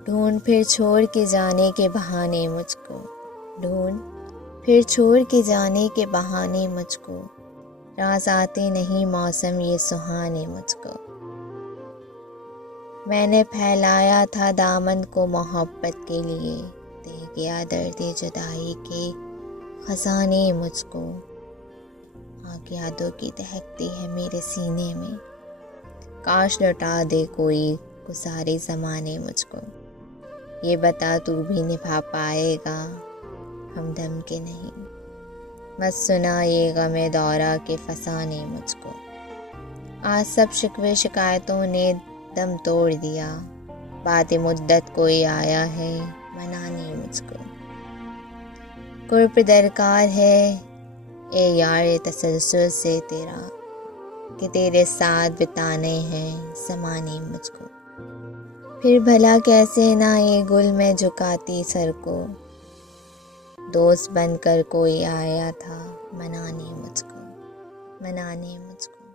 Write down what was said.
ढूंढ फिर छोड़ के जाने के बहाने मुझको, ढूंढ फिर छोड़ के जाने के बहाने मुझको, रास आते नहीं मौसम ये सुहाने मुझको। मैंने फैलाया था दामन को मोहब्बत के लिए, दे गया दर्द जुदाई के खजाने मुझको। आग यादों की दहकती है मेरे सीने में, काश लौटा दे कोई गुज़ारे ज़माने मुझको। ये बता तू भी निभा पाएगा हमदम के नहीं, मत सुना ये गमे दौरा के फसाने मुझको। आज सब शिकवे शिकायतों ने दम तोड़ दिया, बाद मुद्दत कोई आया है मनाने मुझको। कुर्ब दरकार है ए यार तसलसल से तेरा, कि तेरे साथ बिताने हैं ज़माने मुझको। फिर भला कैसे ना ये गुल में झुकाती सर को, दोस्त बनकर कोई आया था मनाने मुझको, मनाने मुझको।